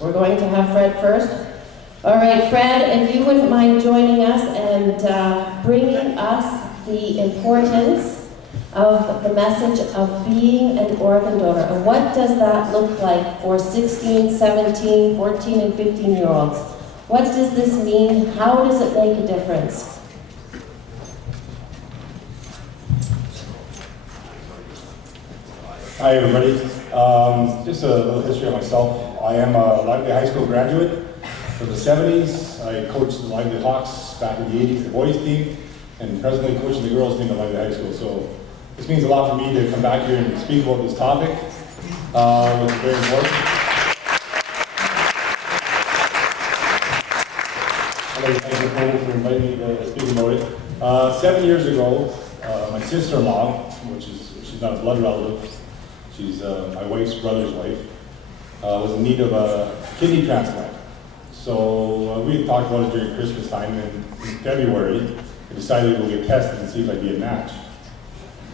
We're going to have Fred first. All right, Fred, if you wouldn't mind joining us and bringing us the importance of the message of being an organ donor. And what does that look like for 16, 17, 14, and 15-year-olds? What does this mean? How does it make a difference? Hi everybody. Just a little history of myself. I am a Lively High School graduate from the 70s. I coached the Lively Hawks back in the 80s, the boys team, and presently coaching the girls team at Lively High School. So this means a lot for me to come back here and speak about this topic. It's very important. I'd like to thank Nicole for inviting me to speak about it. 7 years ago, my sister-in-law, she's not a blood relative, she's my wife's brother's wife, was in need of a kidney transplant. So we had talked about it during Christmas time, and in February, we decided we'll get tested and see if I'd be a match.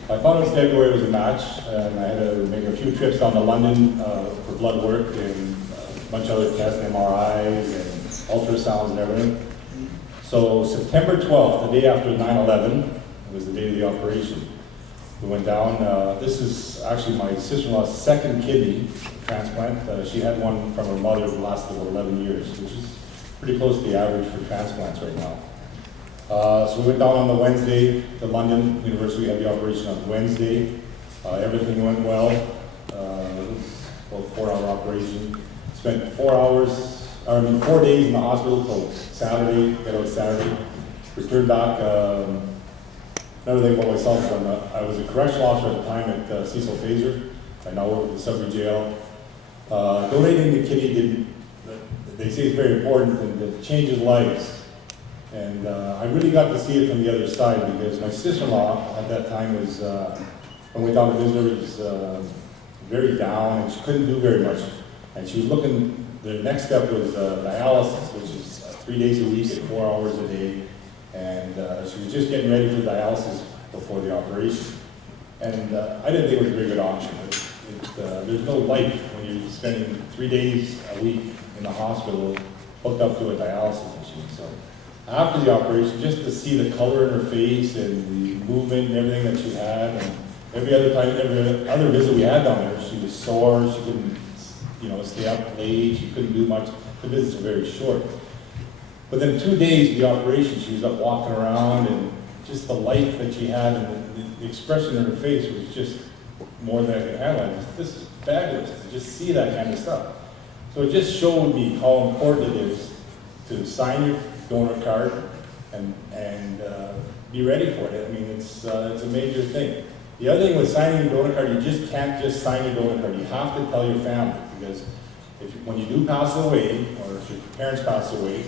I found out February was a match, and I had to make a few trips down to London for blood work and a bunch of other tests, MRIs and ultrasounds and everything. So September 12th, the day after 9/11, was the day of the operation. We went down. This is actually my sister-in-law's second kidney transplant. She had one from her mother that lasted about 11 years, which is pretty close to the average for transplants right now. So we went down on the Wednesday to London University. We had the operation on Wednesday. Everything went well. It was about a 4-hour operation. Spent 4 days in the hospital till Saturday. Got out Saturday. Returned back. Another thing about myself, I was a correctional officer at the time at Cecil Phaser. I now work at the Sudbury Jail. Donating the kidney they say it's very important and it changes lives. And I really got to see it from the other side because my sister-in-law at that time was, when we went down to visit her, was very down and she couldn't do very much. And she was looking, the next step was dialysis, which is 3 days a week at 4 hours a day. And she was just getting ready for dialysis before the operation. And I didn't think it was a very good option. There's no life when you're spending 3 days a week in the hospital hooked up to a dialysis machine. So after the operation, just to see the color in her face and the movement and everything that she had, and every other visit we had down there, she was sore, she couldn't, stay up late, she couldn't do much. The visits were very short. But then 2 days of the operation, she was up walking around, and just the life that she had and the expression in her face was just more than I could handle. This is fabulous to just see that kind of stuff. So it just showed me how important it is to sign your donor card and be ready for it. I mean, it's a major thing. The other thing with signing your donor card, you just can't just sign your donor card. You have to tell your family, because when you do pass away, or if your parents pass away,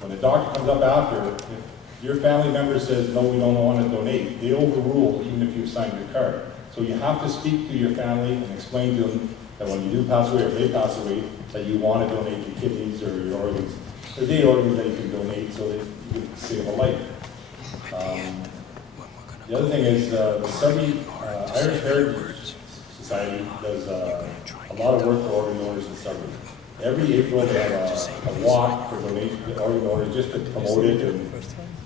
when the doctor comes up after, if your family member says, no, we don't want to donate, they overrule even if you've signed your card. So you have to speak to your family and explain to them that when you do pass away, or if they pass away, that you want to donate your kidneys or your organs. There's 8 organs that you can donate so that you can save a life. The other thing is the Sudbury Irish Heritage Society does a lot of work for organ donors in Sudbury. Every April they have a walk for donation organ donors just to promote it and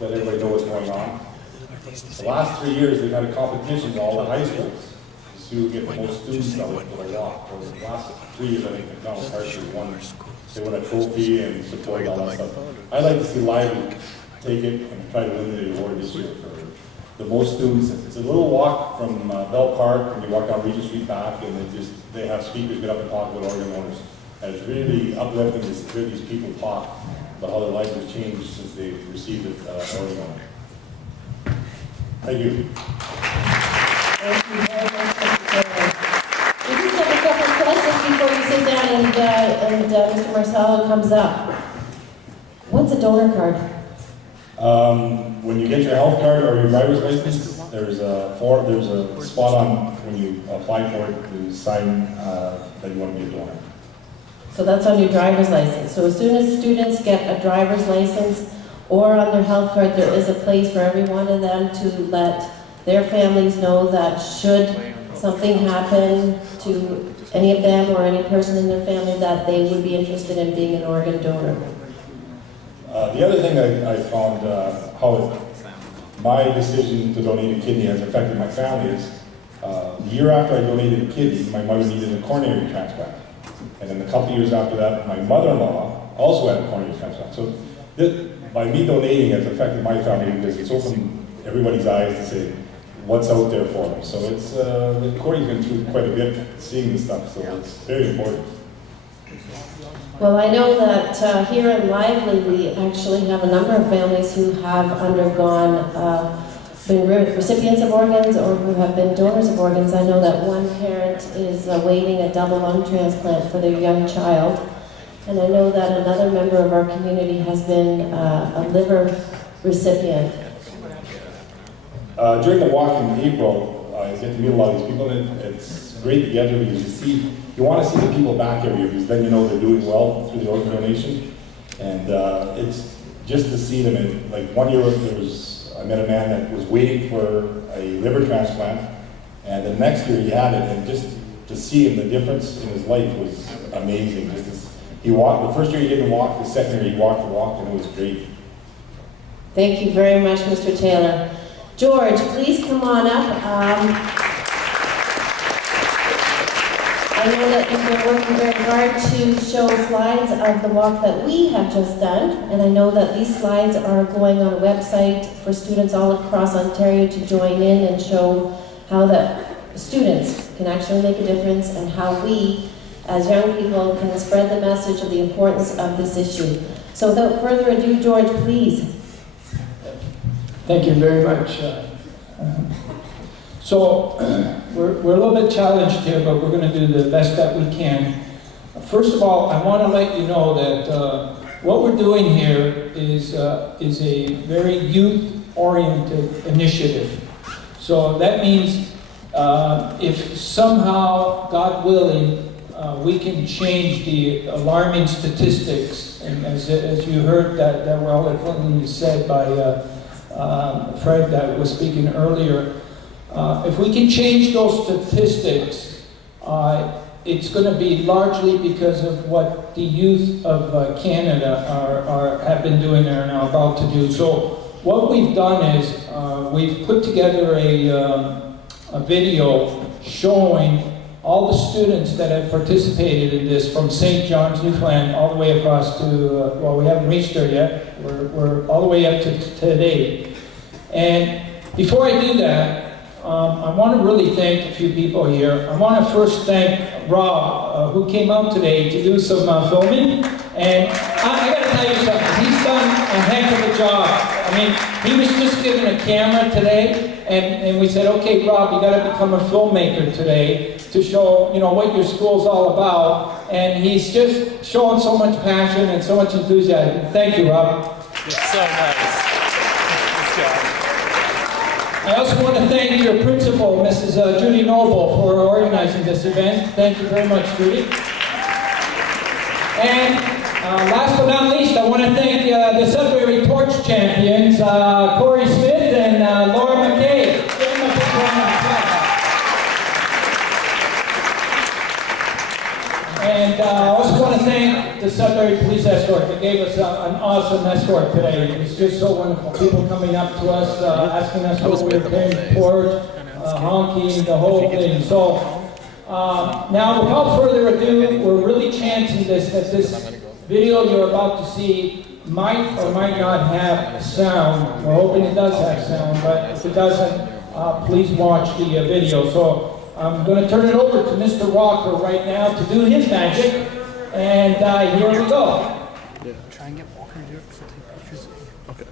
let everybody know what's going on. The last 3 years they've had a competition in all the high schools to see who get the most students out for the walk. For the last 3 years I think McDonald's Hartford won. They won a trophy and support all that stuff. I'd like to see Lively take it and try to win the award this year for the most students. It's a little walk from Bell Park, and you walk down Regent Street back, and they have speakers get up and talk about organ donors. And it's really uplifting to hear these people talk about how their lives have changed since they received an organ donor. Thank you. Thank you very much, Mr. Chairman. We just have a couple of questions before you sit down and Mr. Marcello comes up. What's a donor card? When you get your health card or your driver's license, there's a spot on when you apply for it to sign that you want to be a donor. So that's on your driver's license. So as soon as students get a driver's license or on their health card, there is a place for every one of them to let their families know that should something happen to any of them or any person in their family that they would be interested in being an organ donor? The other thing I found how my decision to donate a kidney has affected my family is the year after I donated a kidney, my mother needed a coronary transplant. And then a couple years after that, my mother-in-law also had a coronary transplant. So by me donating has affected my family because it's opened everybody's eyes to say what's out there for them. So it's, Corey's been through quite a bit seeing this stuff, so it's very important. Well, I know that here in Lively, we actually have a number of families who have undergone, been recipients of organs or who have been donors of organs. I know that one parent is awaiting a double lung transplant for their young child. And I know that another member of our community has been a liver recipient. During the walk in April, I get to meet a lot of these people, and it's great to get there because you want to see the people back every year because then you know they're doing well through the organ donation. And it's just to see them. And like one year, I met a man that was waiting for a liver transplant, and the next year he had it, and just to see him, the difference in his life was amazing. He walked, the first year he didn't walk, the second year he walked the walk, and it was great. Thank you very much, Mr. Taylor. George, please come on up. I know that you've been working very hard to show slides of the walk that we have just done, and I know that these slides are going on a website for students all across Ontario to join in and show how the students can actually make a difference and how we, as young people, can spread the message of the importance of this issue. So without further ado, George, please. Thank you very much. So we're a little bit challenged here, but we're going to do the best that we can. First of all, I want to let you know that what we're doing here is a very youth-oriented initiative. So that means if somehow, God willing, we can change the alarming statistics, and as you heard that were eloquently said by Fred that was speaking earlier, if we can change those statistics, it's going to be largely because of what the youth of Canada have been doing and are now about to do. So what we've done is we've put together a video showing all the students that have participated in this from St. John's, Newfoundland, all the way across to, well, we haven't reached there yet. We're all the way up to today. And before I do that, I want to really thank a few people here. I want to first thank Rob, who came out today to do some filming. And I got to tell you something, he's done a heck of a job. I mean, he was just given a camera today, and we said, okay, Rob, you got to become a filmmaker today to show, you know, what your school's all about. And he's just showing so much passion and so much enthusiasm. Thank you, Rob. It's so nice. Good job. I also want to thank your principal, Mrs. Judy Noble, for organizing this event. Thank you very much, Judy. And last but not least, I want to thank the Sudbury Torch champions, Corey Smith and Laura McKay. Give them a big round of applause. And I also want to thank the Sudbury Police Escort that gave us an awesome escort today. It was just so wonderful. People coming up to us, asking us what we were paying for, honking, the whole thing. So now, without further ado, we're really chancing this, that this video you're about to see might or might not have sound. We're hoping it does have sound, but if it doesn't, please watch the video. So I'm going to turn it over to Mr. Walker right now to do his magic, and here we go. Try and get Walker to do it, because I'll take pictures. Okay.